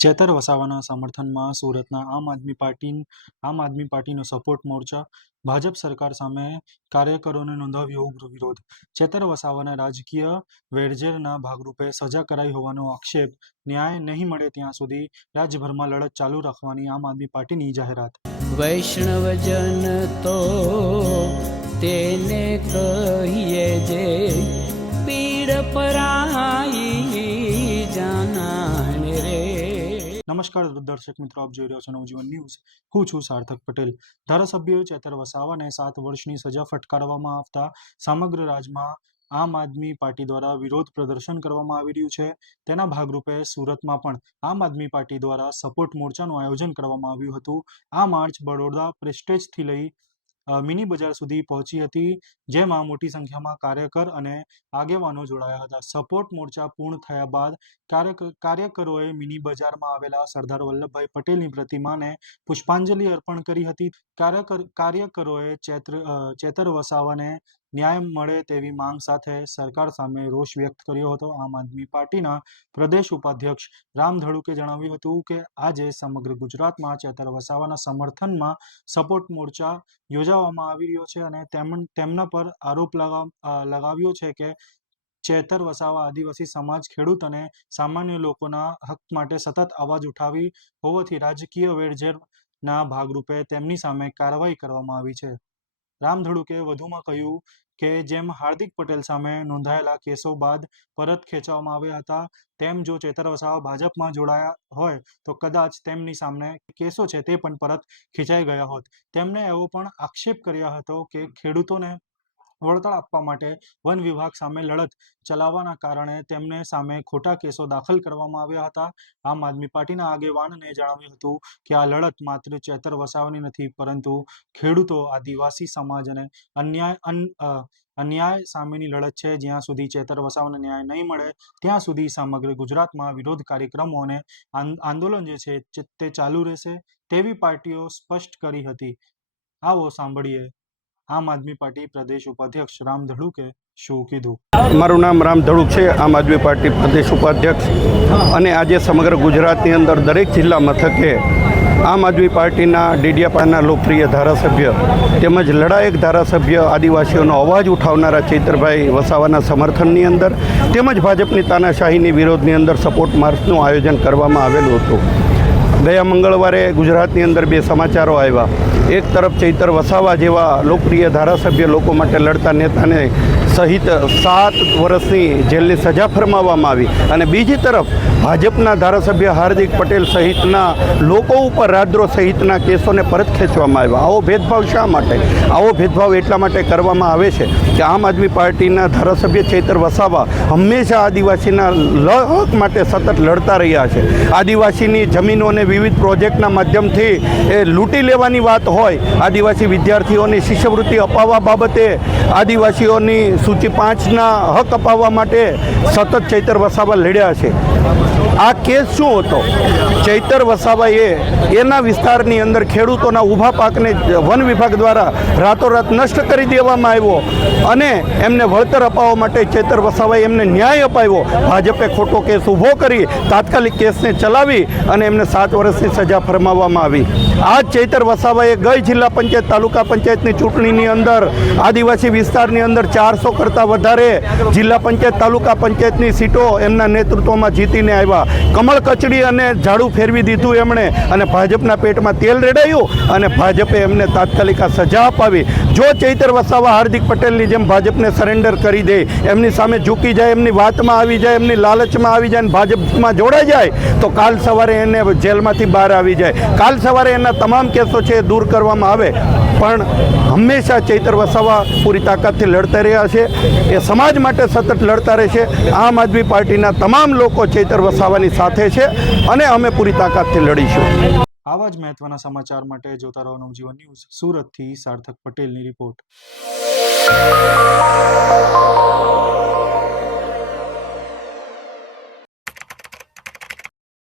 ચેતર વસાવાના સમર્થનમાં સુરતના આમ આદમી પાર્ટીનો સપોર્ટ મોરચા, ભાજપ સરકાર સામે કાર્યકરોને નોંધાવ્યો ઉગ્ર વિરોધ. ચેતર વસાવાને રાજકીય વેરઝેરના ભાગરૂપે સજા કરાઈ હોવાનો આક્ષેપ, ન્યાય નહીં મળે ત્યાં સુધી રાજ્યભરમાં લડત ચાલુ રાખવાની આમ આદમી પાર્ટીની જાહેરાત. વૈષ્ણવજન તો તેને કહીએ જે પીડ પરાઈ જાનાને રે. નમસ્કાર દર્શક મિત્રો, આપ જોઈ રહ્યા છો નવજીવન ન્યૂઝ. હું છું સાર્થક પટેલ. ધારાસભ્ય ચેતર વસાવાને 7 વર્ષની સજા ફટકારવામાં આવતા સમગ્ર રાજ્યમાં આમ આદમી પાર્ટી દ્વારા વિરોધ પ્રદર્શન કરવામાં આવી રહ્યું છે. તેના ભાગરૂપે સુરતમાં પણ આમ આદમી પાર્ટી દ્વારા સપોર્ટ મોરચાનું આયોજન કરવામાં આવ્યું હતું. આ માર્ચ બરોડા પ્રેસ્ટેજથી લઈ મિની બજાર સુધી પહોંચી હતી, જેમાં મોટી સંખ્યામાં કાર્યકર અને આગેવાનો જોડાયા હતા. સપોર્ટ મોરચા પૂર્ણ થયા બાદ કાર્યકરોએ મિની બજારમાં આવેલા સરદાર વલ્લભભાઈ પટેલની પ્રતિમાને પુષ્પાંજલિ અર્પણ કરી હતી. કાર્યકરોએ ચેતર વસાવાને ન્યાય મળે તેવી માંગ સાથે સરકાર સામે રોષ વ્યક્ત કર્યો હતો. આમ આદમી પાર્ટીના પ્રદેશ ઉપાધ્યક્ષ રામ ધડુકે જણાવ્યું હતું કે આજે સમગ્ર ગુજરાતમાં ચેતર વસાવાના સમર્થનમાં સપોર્ટ મોરચા યોજવામાં આવી રહ્યો છે અને તેમના પર આરોપ લગાવ્યો છે કે ચેતર વસાવા આદિવાસી સમાજ, ખેડૂત અને સામાન્ય લોકોના હક માટે સતત અવાજ ઉઠાવી હોવાથી રાજકીય વેરઝેરના ભાગરૂપે તેમની સામે કાર્યવાહી કરવામાં આવી છે. રામ ધડુકે વધુમાં કહ્યું કે જેમ હાર્દિક પટેલ સામે નોંધાયેલા કેસો બાદ પરત ખેંચવામાં આવ્યા હતા, તેમ જો ચેતર વસાવા ભાજપમાં જોડાયા હોય તો કદાચ તેમની સામે કેસો છે તે પણ પરત ખેંચાઈ ગયા હોત. તેમણે એવો પણ આક્ષેપ કર્યો હતો કે ખેડૂતોને વળતર આપવા માટે વન વિભાગ સામે લડત ચલાવવાના કારણે તેમને સામે ખોટા કેસો દાખલ કરવામાં આવ્યા હતા. આમ આદમી પાર્ટીના આગેવાનને જણાવ્યું હતું કે આ લડત માત્ર ચેતર વસાવાની નથી, પરંતુ ખેડૂતો, આદિવાસી સમાજ અને અન્યાય સામેની લડત છે. જ્યાં સુધી ચેતર વસાવાને ન્યાય નહીં મળે ત્યાં સુધી સમગ્ર ગુજરાતમાં વિરોધ કાર્યક્રમો અને આંદોલન જે છે તે ચાલુ રહેશે તેવી પાર્ટીઓ સ્પષ્ટ કરી હતી. આવો સાંભળીએ આમ આદમી પાર્ટી પ્રદેશ ઉપાધ્યક્ષ રામ ધડુકે શું કીધું. મારું નામ રામ ધડુક છે, આમ આદમી પાર્ટી પ્રદેશ ઉપાધ્યક્ષ. અને આજે સમગ્ર ગુજરાતની અંદર દરેક જિલ્લા મથકે આમ આદમી પાર્ટીના ડેડિયાપાડાના લોકપ્રિય ધારાસભ્ય તેમજ લડાયક ધારાસભ્ય આદિવાસીઓનો અવાજ ઉઠાવનારા ચૈતરભાઈ વસાવાના સમર્થનની અંદર તેમજ ભાજપની તાનાશાહીની વિરોધની અંદર સપોર્ટ માર્ચનું આયોજન કરવામાં આવેલું હતું. ગયા મંગળવારે ગુજરાતની અંદર 2 સમાચારો આવ્યા. એક તરફ ચૈતર વસાવા જેવા લોકપ્રિય ધારાસભ્ય, લોકો માટે લડતા નેતાને સહિત 7 વર્ષની જેલની સજા ફરમાવવામાં આવી અને બીજી તરફ ભાજપના ધારાસભ્ય હાર્દિક પટેલ સહિતના લોકો ઉપર રાજદ્રોહ સહિતના કેસોને પરત ખેંચવામાં આવ્યા. આવો ભેદભાવ શા માટે? આવો ભેદભાવ એટલા માટે કરવામાં આવે છે કે આમ આદમી પાર્ટીના ધારાસભ્ય ચૈતર વસાવા હંમેશા આદિવાસીના હક માટે સતત લડતા રહ્યા છે. આદિવાસીની જમીનોને વિવિધ પ્રોજેક્ટના માધ્યમથી એ લૂંટી લેવાની વાત હોય, આદિવાસી વિદ્યાર્થીઓની શિષ્યવૃત્તિ અપાવવા બાબતે, આદિવાસીઓની સૂચિ 5ના હક અપાવવા માટે સતત ચૈતર વસાવા લડ્યા છે. આ કેસ શું હતો? ચૈતર વસાવાએ એના વિસ્તારની અંદર ખેડૂતોના ઊભા પાકને વન વિભાગ દ્વારા રાતોરાત નષ્ટ કરી દેવામાં આવ્યો અને એમને વળતર અપાવવા માટે ચૈતર વસાવાએ એમને ન્યાય અપાવ્યો. ભાજપે ખોટો કેસ ઊભો કરી તાત્કાલિક કેસને ચલાવી અને એમને 7 વર્ષની સજા ફરમાવવામાં આવી. આ જ ચૈતર વસાવાએ ગઈ જિલ્લા પંચાયત, તાલુકા પંચાયતની ચૂંટણીની અંદર આદિવાસી વિસ્તારની અંદર 400 કરતાં વધારે જિલ્લા પંચાયત, તાલુકા પંચાયતની સીટો એમના નેતૃત્વમાં જીતીને આવ્યા. કમળ કચડી અને ઝાડુ ફેરવી દીધું એમણે અને ભાજપના પેટમાં તેલ રેડાયું અને ભાજપે એમને તાત્કાલિક આ સજા અપાવી. જો ચૈતર વસાવા હાર્દિક પટેલની જેમ ભાજપને સરેન્ડર કરી દે, એમની સામે ઝૂકી જાય, એમની વાતમાં આવી જાય, એમની લાલચમાં આવી જાય અને ભાજપમાં જોડાઈ જાય તો કાલ સવારે એને જેલમાંથી બહાર આવી જાય, કાલ સવારે એના તમામ કેસો છે દૂર કરવામાં આવે. પણ હંમેશા ચૈતર વસાવા પૂરી તાકાતથી લડતા રહ્યા છે. એ સમાજ માટે સતત લડતા રહેશે. આમ આદમી પાર્ટીના તમામ લોકો ચૈતર વસાવાની સાથે છે અને અમે પૂરી તાકાતથી લડીશું. આવા જ મહત્વના સમાચાર માટે જોતા રહો નવજીવન ન્યૂઝ. સુરતથી સાર્થક પટેલની રિપોર્ટ.